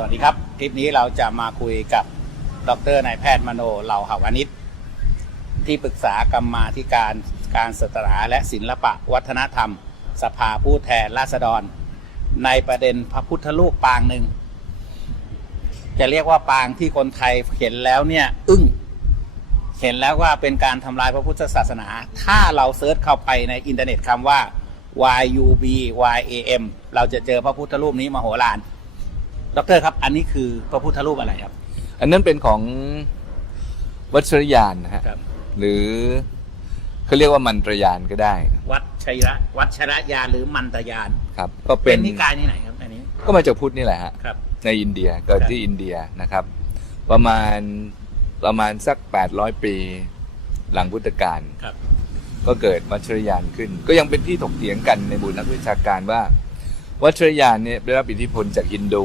สวัสดีครับ คลิปนี้เราจะมาคุยกับดรนายแพทย์มโนเหล่าหาวานิชที่ปรึกษากรรมาธิการการศาสนาและศิลปะวัฒนธรรม สภาผู้แทนราษฎร ในประเด็นพระพุทธรูปปางหนึ่ง จะเรียกว่าปางที่คนไทยเห็นแล้วเนี่ย อึ้งเห็นแล้วว่าเป็นการทำลายพระพุทธศาสนา ถ้าเราเซิร์ชเข้าไปในอินเทอร์เน็ตคำว่า YUB YAM เราจะเจอพระพุทธรูปนี้มโหฬาร ดรครับ อันนี้คือพระพุทธรูปอะไรครับ อันนั้นเป็นของวัชรยานนะฮะครับ หรือเขาเรียกว่ามันตรยานก็ได้วัดชัยระวัดชรยานหรือมันตยานครับ ก็เป็เป็นนนิกายนี่ไหนครับ อันนี้ก็มาจากพุทธนี่แหละฮะ ครับ ในอินเดียเกิดครับ ที่อินเดียนะครับ ประมาณประมาณสัก 800 ปีหลังพุทธกาลครับ ก็เกิดวัชรยานขึ้น ก็ยังเป็นที่ถกเถียงกันในบุญนักวิชาการว่า วัชรยานเนี่ยได้รับอิทธิพลจากฮินดู